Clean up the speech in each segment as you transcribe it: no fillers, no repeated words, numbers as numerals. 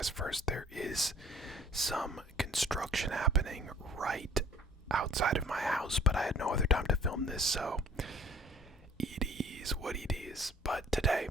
guys first. There is some construction happening right outside of my house, but I had no other time to film this, so it is what it is. But today,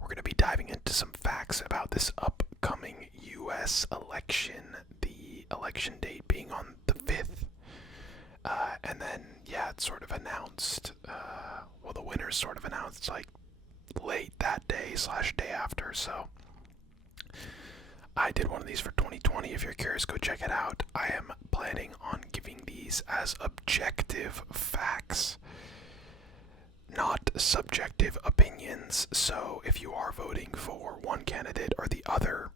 we're going to be diving into some facts about this upcoming U.S. election, the election date being on the 5th. And then, it's sort of announced, the winner's sort of announced, like, late that day / day after, so I did one of these for 2020. If you're curious, go check it out. I am planning on giving these as objective facts, not subjective opinions. So if you are voting for one candidate or the other,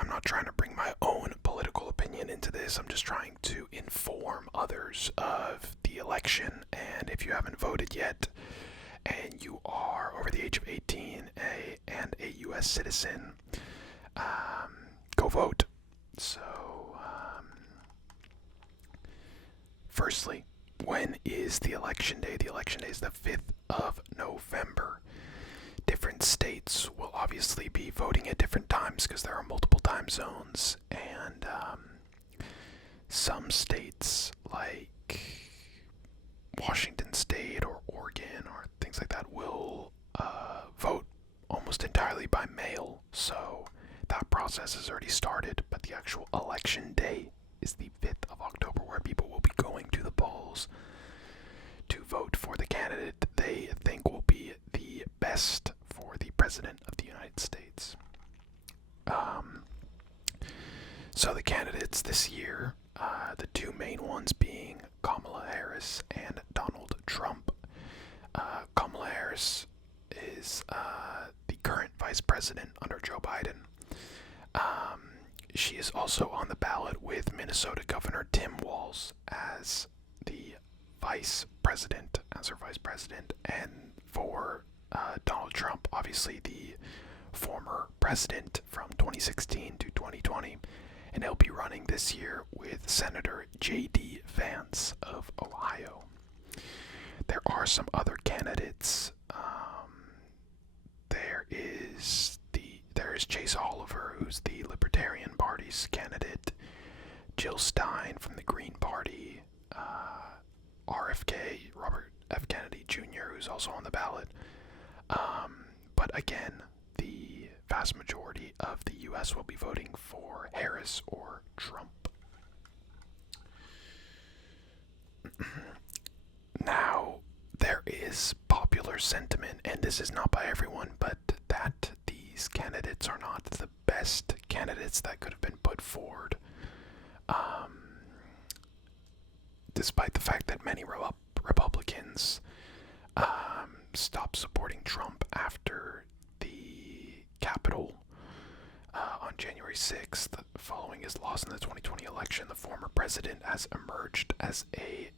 I'm not trying to bring my own political opinion into this. I'm just trying to inform others of the election. And if you haven't voted yet, and you are over the age of 18 and a U.S. citizen, go vote. So, firstly, when is the election day? The election day is the 5th of November. Different states will obviously be voting at different times because there are multiple time zones, and some states like Washington State or Oregon or things like that will vote almost entirely by mail, so that process has already started, but the actual election day is the 5th of October, where people will be going to the polls to vote for the candidate they think will be the best for the President of the United States. So the candidates this year, the two main ones being Kamala Harris and Donald Trump. Kamala Harris is the current vice president under Joe Biden. She is also on the ballot with Minnesota Governor Tim Walz as the vice president, and for Donald Trump, obviously the former president from 2016 to 2020, and he'll be running this year with Senator J.D. Vance of Ohio. There are some other candidates. There is Chase Oliver, who's the Libertarian Party's candidate, Jill Stein from the Green Party, RFK, Robert F. Kennedy Jr., who's also on the ballot. But again, the vast majority of the U.S. will be voting for Harris or Trump. Now, there is popular sentiment, and this is not by everyone, but that these candidates are not the best candidates that could have been put forward. Despite the fact that many Republicans stopped supporting Trump after the Capitol on January 6th, following his loss in the 2020 election, the former president has emerged as a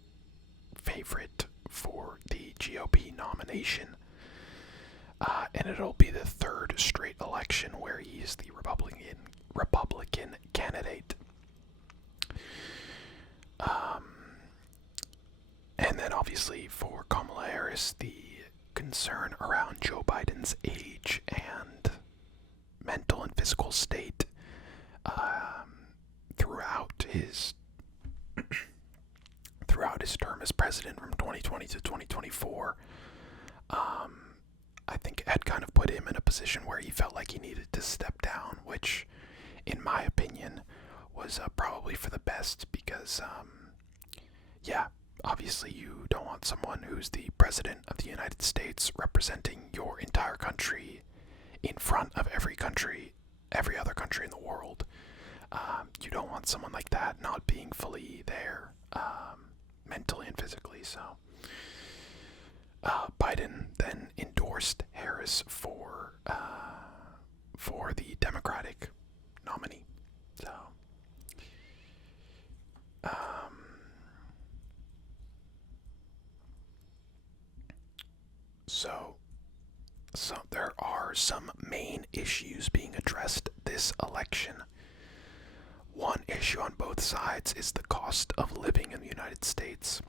favorite for the GOP nomination. And it'll be the third straight election where he's the Republican candidate. And then obviously for Kamala Harris, the concern around Joe Biden's age and mental and physical state throughout his term as president from 2020 to 2024, I think had kind of put him in a position where he felt like he needed to step down, which, in my opinion, was probably for the best because, obviously you don't want someone who's the president of the United States representing your entire country in front of every other country in the world. You don't want someone like that not being fully there, mentally and physically, so Biden then endorsed Harris for the Democratic nominee. So there are some main issues being addressed this election. One issue on both sides is the cost of living in the United States.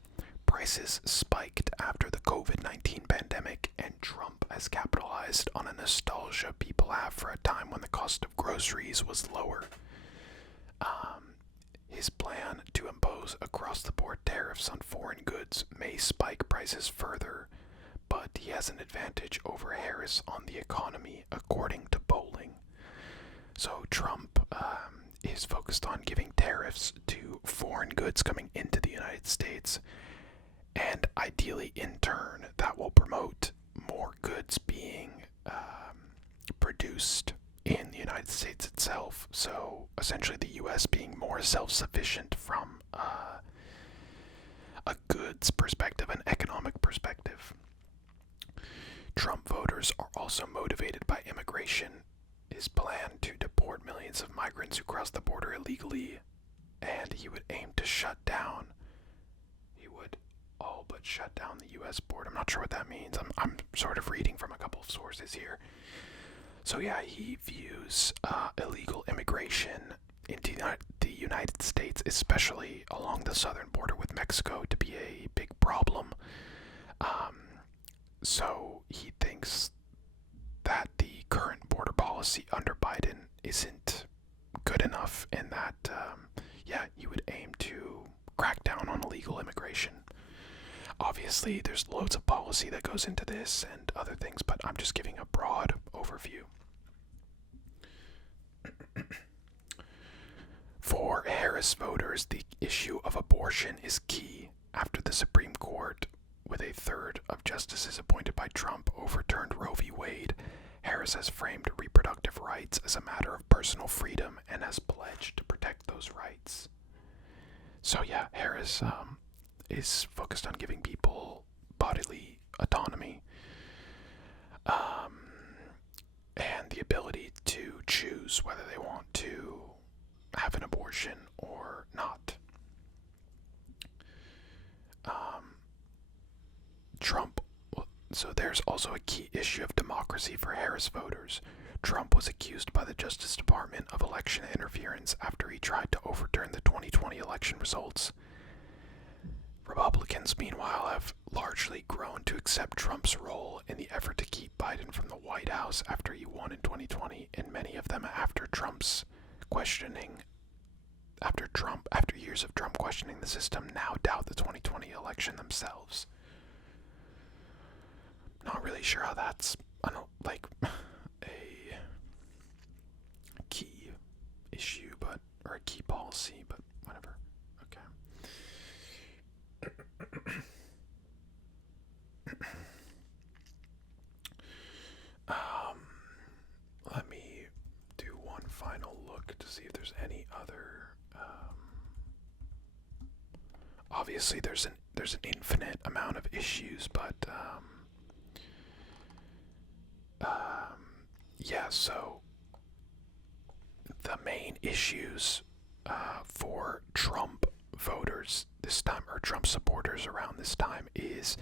Prices spiked after the COVID-19 pandemic, and Trump has capitalized on a nostalgia people have for a time when the cost of groceries was lower. His plan to impose across-the-board tariffs on foreign goods may spike prices further, but he has an advantage over Harris on the economy, according to polling. So Trump is focused on giving tariffs to foreign goods coming into the United States, and ideally, in turn, that will promote more goods being produced in the United States itself. So essentially the US being more self-sufficient from a goods perspective, an economic perspective. Trump voters are also motivated by immigration. His plan to deport millions of migrants who cross the border illegally, and he would aim to all but shut down the US border. I'm not sure what that means. I'm sort of reading from a couple of sources here. So yeah, he views illegal immigration into the United States, especially along the southern border with Mexico, to be a big problem. So he thinks that the current border policy under Biden isn't good enough, and that, he would aim to crack down on illegal immigration. Obviously, there's loads of policy that goes into this and other things, but I'm just giving a broad overview. For Harris voters, the issue of abortion is key. After the Supreme Court, with a third of justices appointed by Trump, overturned Roe v. Wade, Harris has framed reproductive rights as a matter of personal freedom and has pledged to protect those rights. So yeah, Harris is focused on giving people bodily autonomy and the ability to choose whether they want to have an abortion or not. So there's also a key issue of democracy for Harris voters. Trump was accused by the Justice Department of election interference after he tried to overturn the 2020 election results. Republicans, meanwhile, have largely grown to accept Trump's role in the effort to keep Biden from the White House after he won in 2020, and many of them after years of Trump questioning the system, now doubt the 2020 election themselves. Not really sure how that's, a key issue, or a key policy, but whatever. Okay. Let me do one final look to see if there's any other. Obviously, there's an infinite amount of issues, but so the main issues for Trump voters this time, or Trump supporters around this time, is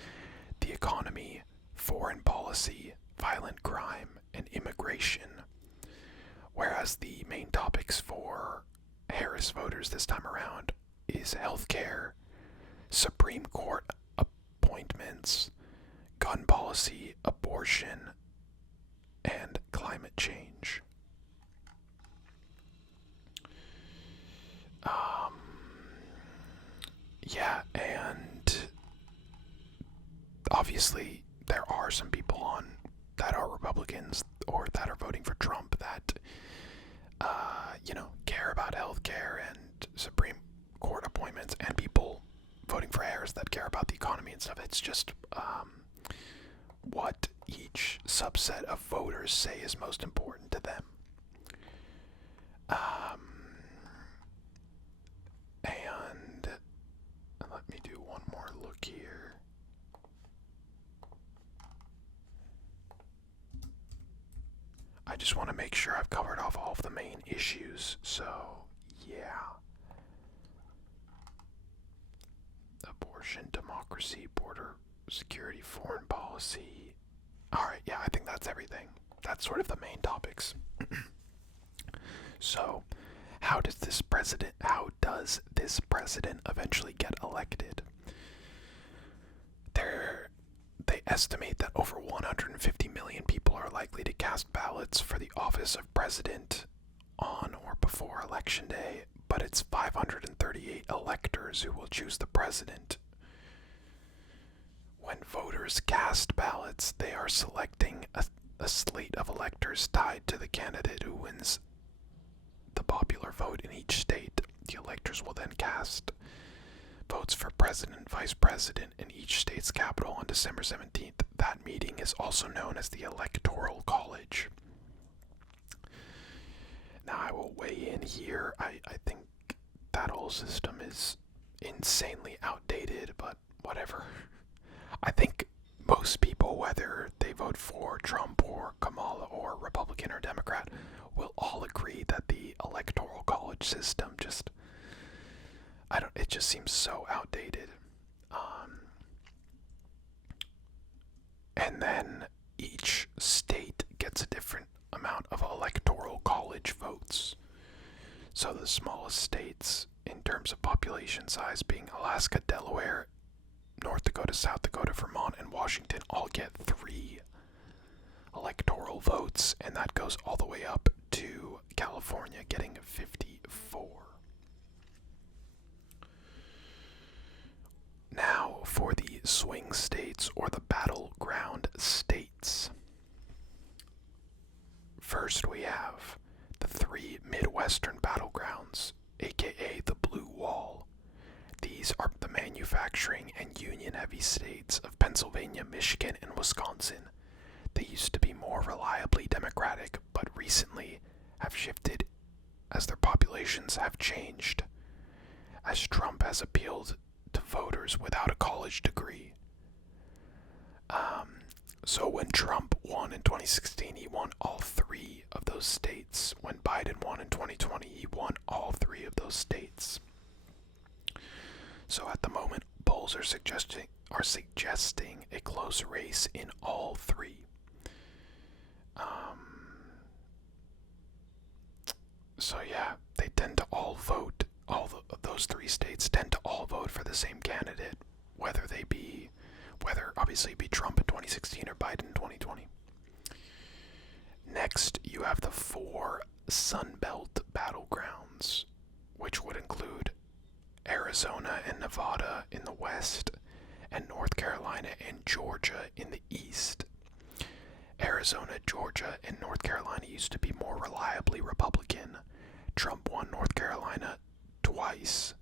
the economy, foreign policy, violent crime, and immigration. Whereas the main topics for Harris voters this time around is healthcare, Supreme Court appointments, gun policy, abortion, and climate change. And obviously there are some people that are Republicans or that are voting for Trump that, care about healthcare and Supreme Court appointments, and people voting for Harris that care about the economy and stuff. It's just what each subset of voters say is most important to them. And let me do one more look here. I just want to make sure I've covered off all of the main issues, so yeah. Abortion, democracy, border security, foreign policy. Alright, yeah, I think that's everything. That's sort of the main topics. So, how does this president eventually get elected? They estimate that over 150 million people are likely to cast ballots for the office of president on or before Election Day, but it's 538 electors who will choose the president. When voters cast ballots, they are selecting a slate of electors tied to the candidate who wins the popular vote in each state. The electors will then cast votes for president, vice president in each state's capital on December 17th. That meeting is also known as the Electoral College. Now, I will weigh in here. I think that whole system is insanely outdated, but whatever. I think most people, whether they vote for Trump or Kamala or Republican or Democrat, will all agree that the Electoral College system it just seems so outdated. And then each state gets a different amount of Electoral College votes. So the smallest states in terms of population size being Alaska, Delaware, North Dakota, South Dakota, Vermont, and Washington all get 3 electoral votes, and that goes all the way up to California getting 54. Now for the swing states or the battleground states. First we have the 3 Midwestern battlegrounds, aka the Blue Wall. These are the manufacturing and union-heavy states of Pennsylvania, Michigan, and Wisconsin. They used to be more reliably Democratic, but recently have shifted as their populations have changed, as Trump has appealed to voters without a college degree. So when Trump won in 2016, he won all 3 of those states. When Biden won in 2020, he won all 3 of those states. So at the moment, polls are suggesting a close race in all 3. So yeah, they tend to all vote. Those 3 states tend to all vote for the same candidate, whether obviously be Trump in 2016 or Biden in 2020. Next, you have the 4 Sunbelt battlegrounds, which would include Arizona and Nevada in the west, and North Carolina and Georgia in the east. Arizona, Georgia, and North Carolina used to be more reliably Republican. Trump won North Carolina twice,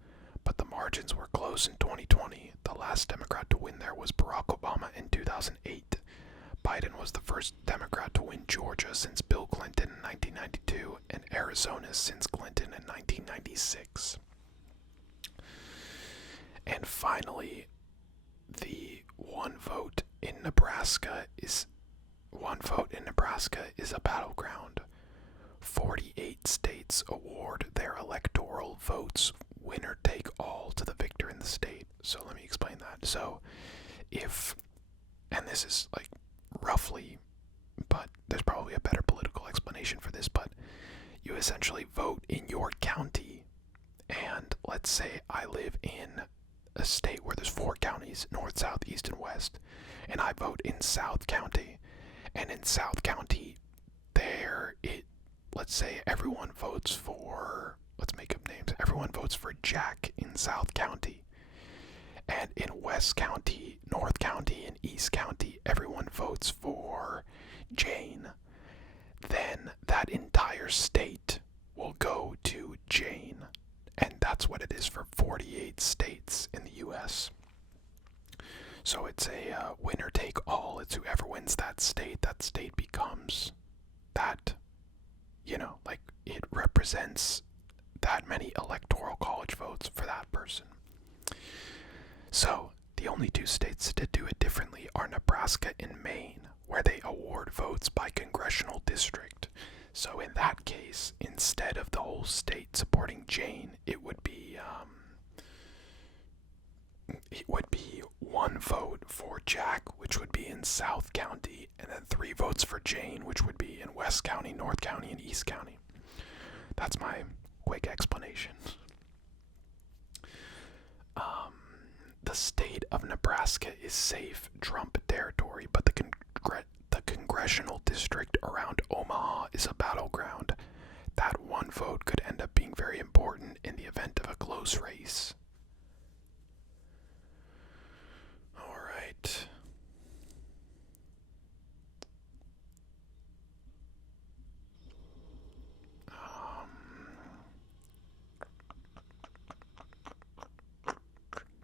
but the margins were close in 2020. The last Democrat to win there was Barack Obama in 2008. Biden was the first Democrat to win Georgia since Bill Clinton in 1992, and Arizona since Clinton in 1996. And finally, the one vote in Nebraska is a battleground. 48 states award their electoral votes winner take all to the victor in the state. So let me explain that. So and this is like roughly, but there's probably a better political explanation for this, but you essentially vote in your county, and let's say I live in a state where there's 4 counties, north, south, east, and west, and I vote in South County, and in South County, let's say everyone votes for, let's make up names, everyone votes for Jack in South County, and in West County, North County, and East County, everyone votes for Jane. Then that entire state will go to Jane, and that's what it is for 48 states in the U.S. So it's a winner take all. It's whoever wins that state becomes that, like it represents that many electoral college votes for that person. So the only 2 states to do it differently are Nebraska and Maine, where they award votes by congressional district. So in that case, instead of the whole state supporting Jane, it would be 1 vote for Jack, which would be in South County, and then 3 votes for Jane, which would be in West County, North County, and East County. That's my quick explanation. the state of Nebraska is safe Trump territory, but the congressional district around Omaha is a battleground. That one vote could end up being very important in the event of a close race. All right.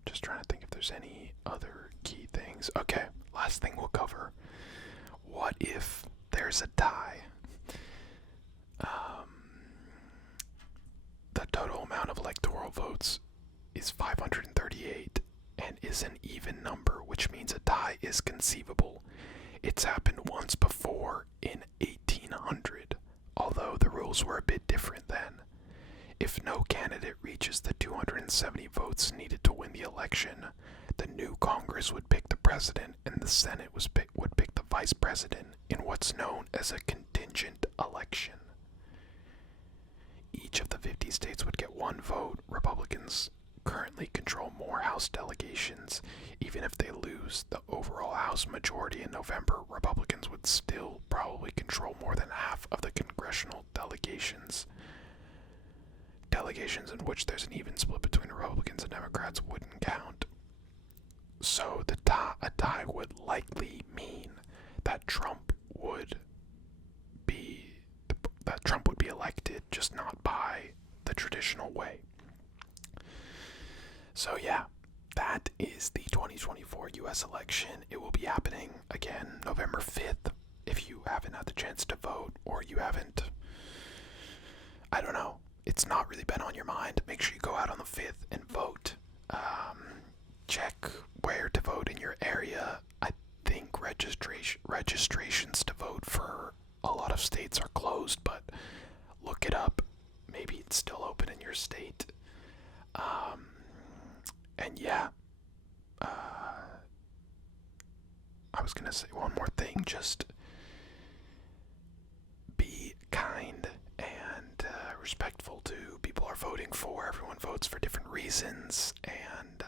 Just trying to think if there's any other key things. Okay, last thing we'll cover. What if there's a tie? The total amount of electoral votes is 538 and is an even number, which means a tie is conceivable. It's happened once before in 1800, although the rules were a bit different then. If no candidate reaches the 270 votes needed to win the election, the new Congress would pick the president and the Senate would pick the vice president in what's known as a contingent election. Each of the 50 states would get one vote. Republicans currently control more House delegations. Even if they lose the overall House majority in November, Republicans would still probably control more than half of the congressional delegations. Delegations in which there's an even split between Republicans and Democrats wouldn't count. So a tie would likely mean that Trump would be elected, just not by the traditional way. So yeah, that is the 2024 US election. It will be happening again November 5th. If you haven't had the chance to vote, or you haven't, I don't know, it's not really been on your mind, make sure you go out on the 5th and vote. Check where to vote in your area. I think registrations to vote for a lot of states are closed, but look it up. Maybe it's still open in your state. And yeah, I was gonna say one more thing, just be kind and respectful to people are voting for. Everyone votes for different reasons, and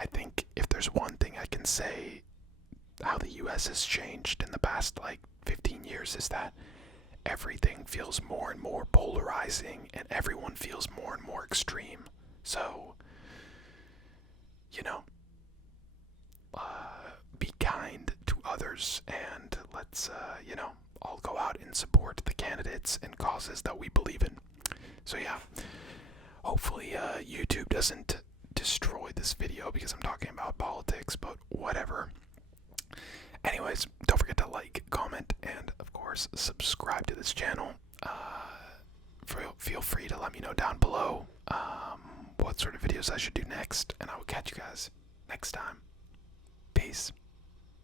I think if there's one thing I can say how the US has changed in the past 15 years is that everything feels more and more polarizing and everyone feels more and more extreme. So, be kind to others, and let's, all go out and support the candidates and causes that we believe in. So yeah, hopefully YouTube doesn't destroy this video because I'm talking about politics, but whatever. Anyways, don't forget to like, comment, and of course subscribe to this channel. Feel free to let me know down below what sort of videos I should do next, and I will catch you guys next time. Peace.